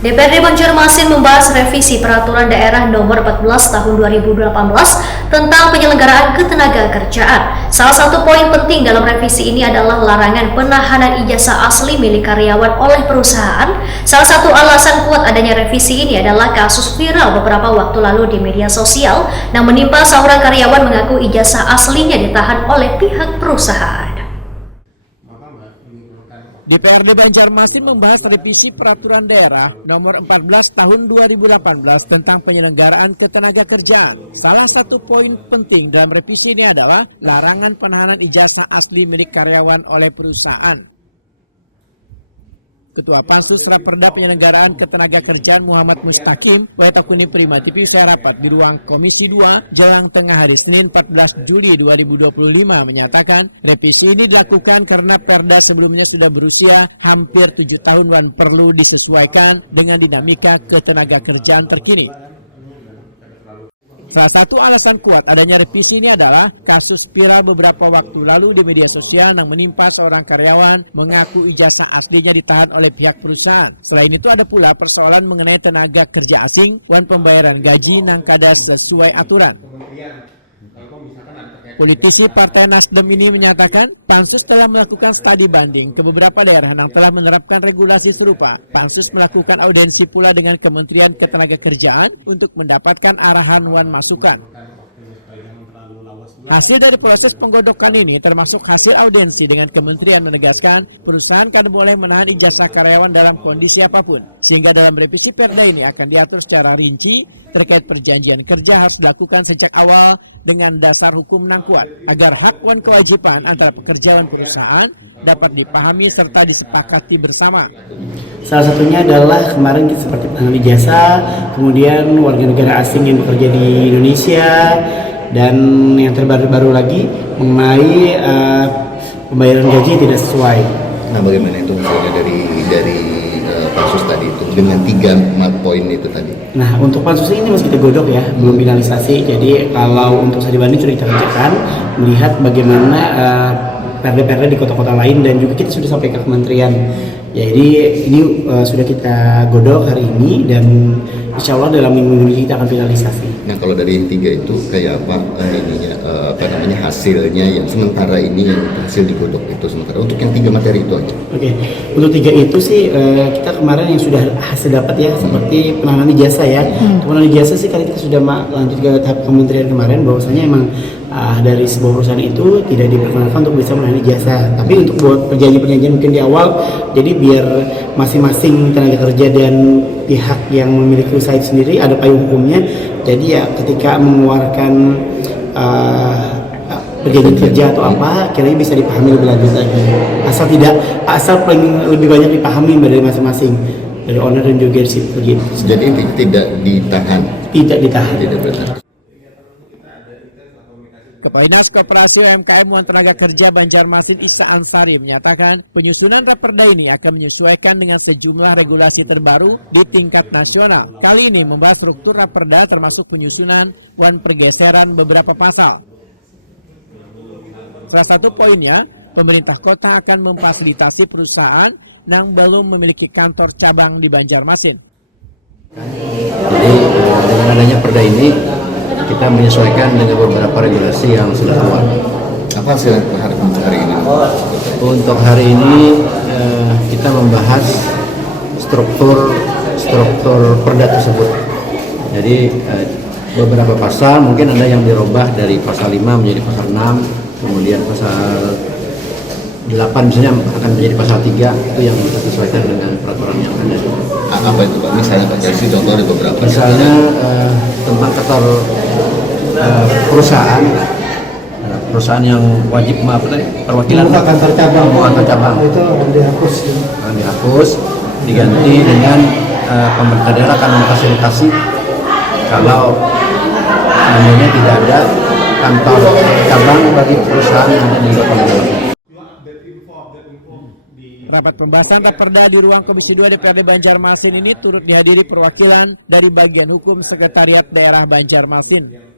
DPRD Banjarmasin membahas revisi Peraturan Daerah Nomor 14 Tahun 2018 tentang penyelenggaraan ketenagakerjaan. Salah satu poin penting dalam revisi ini adalah larangan penahanan ijazah asli milik karyawan oleh perusahaan. Salah satu alasan kuat adanya revisi ini adalah kasus viral beberapa waktu lalu di media sosial yang menimpa seorang karyawan mengaku ijazah aslinya ditahan oleh pihak perusahaan. DPRD Banjarmasin membahas revisi Peraturan Daerah Nomor 14 Tahun 2018 tentang penyelenggaraan ketenagakerjaan. Salah satu poin penting dalam revisi ini adalah larangan penahanan ijazah asli milik karyawan oleh perusahaan. Ketua Pansus Raperda Penyelenggaraan Ketenagakerjaan Muhammad Mustaqim Waitakuni Prima TV usai rapat di ruang Komisi 2 jelang tengah hari Senin 14 Juli 2025 menyatakan revisi ini dilakukan karena Perda sebelumnya sudah berusia hampir 7 tahun dan perlu disesuaikan dengan dinamika ketenagakerjaan terkini. Salah satu alasan kuat adanya revisi ini adalah kasus viral beberapa waktu lalu di media sosial yang menimpa seorang karyawan mengaku ijazah aslinya ditahan oleh pihak perusahaan. Selain itu ada pula persoalan mengenai tenaga kerja asing dan pembayaran gaji yang kada sesuai aturan. Politisi Partai Nasdem ini menyatakan Pansus telah melakukan studi banding ke beberapa daerah yang telah menerapkan regulasi serupa. Pansus melakukan audiensi pula dengan Kementerian Ketenagakerjaan untuk mendapatkan arahan dan masukan. Hasil dari proses penggodokan ini termasuk hasil audiensi dengan kementerian menegaskan perusahaan kan boleh menahan ijazah karyawan dalam kondisi apapun. Sehingga dalam revisi Perda ini akan diatur secara rinci terkait perjanjian kerja harus dilakukan sejak awal dengan dasar hukum yang kuat. Agar hak dan kewajiban antara pekerja dan perusahaan dapat dipahami serta disepakati bersama. Salah satunya adalah kemarin seperti penahanan ijazah, kemudian warga negara asing yang bekerja di Indonesia, dan yang terbaru-baru lagi mengenai pembayaran gaji tidak sesuai. Nah, bagaimana itu hasilnya dari pansus tadi itu dengan 3 poin itu tadi? Nah, untuk pansus ini masih kita godok ya, belum finalisasi. Jadi kalau untuk studi banding sudah kita kerjakan, melihat bagaimana perda-perda di kota-kota lain dan juga kita sudah sampai ke kementerian. Jadi ini sudah kita godok hari ini dan insya Allah dalam minggu ini kita akan finalisasi. Nah, kalau dari yang 3 itu kayak apa hasilnya yang sementara ini yang hasil digodok itu sementara untuk yang 3 materi itu aja. Oke, untuk 3 itu sih kita kemarin yang sudah hasil dapat ya seperti penahanan ijazah ya. Penahanan ijazah sih karena kita sudah lanjut ke tahap kementerian kemarin bahwasanya emang dari sebuah perusahaan itu tidak diperkenankan untuk bisa menahan ijazah. Tapi untuk buat perjanjian mungkin di awal, jadi biar masing-masing tenaga kerja dan pihak yang memiliki usaha itu sendiri ada payung hukumnya. Jadi ya ketika mengeluarkan perjanjian kerja atau apa, kiranya bisa dipahami lebih lanjut lagi. Asal lebih banyak dipahami dari masing-masing, dari owner dan juga si pekerja. Jadi intinya tidak ditahan. Tidak ditahan. Tidak bertahan. Kepala Dinas Koperasi UMKM dan Tenaga Kerja Banjarmasin Isa Ansari menyatakan penyusunan Raperda ini akan menyesuaikan dengan sejumlah regulasi terbaru di tingkat nasional. Kali ini membahas struktur Raperda termasuk penyusunan dan pergeseran beberapa pasal. Salah satu poinnya, pemerintah kota akan memfasilitasi perusahaan yang belum memiliki kantor cabang di Banjarmasin. Jadi dengan adanya perda ini kita menyesuaikan dengan beberapa regulasi yang sudah keluar. Apa hasil hari ini? Untuk hari ini kita membahas struktur perda tersebut. Jadi beberapa pasal mungkin ada yang dirubah dari pasal 5 menjadi pasal 6, kemudian pasal 8 misalnya akan menjadi pasal 3, itu yang kita sesuaikan dengan peraturan yang ada. Apa itu Pak? Misalnya Pak, kasih contoh di beberapa. Misalnya tentang kantor perusahaan yang wajib perwakilan kantor cabang itu akan dihapus, diganti dengan pemerintah daerah akan memfasilitasi kalau namanya tidak ada kantor cabang bagi perusahaan yang ada di Kota Banjarmasin. Rapat pembahasan Raperda di ruang Komisi 2 DPRD Banjarmasin ini turut dihadiri perwakilan dari bagian hukum Sekretariat Daerah Banjarmasin.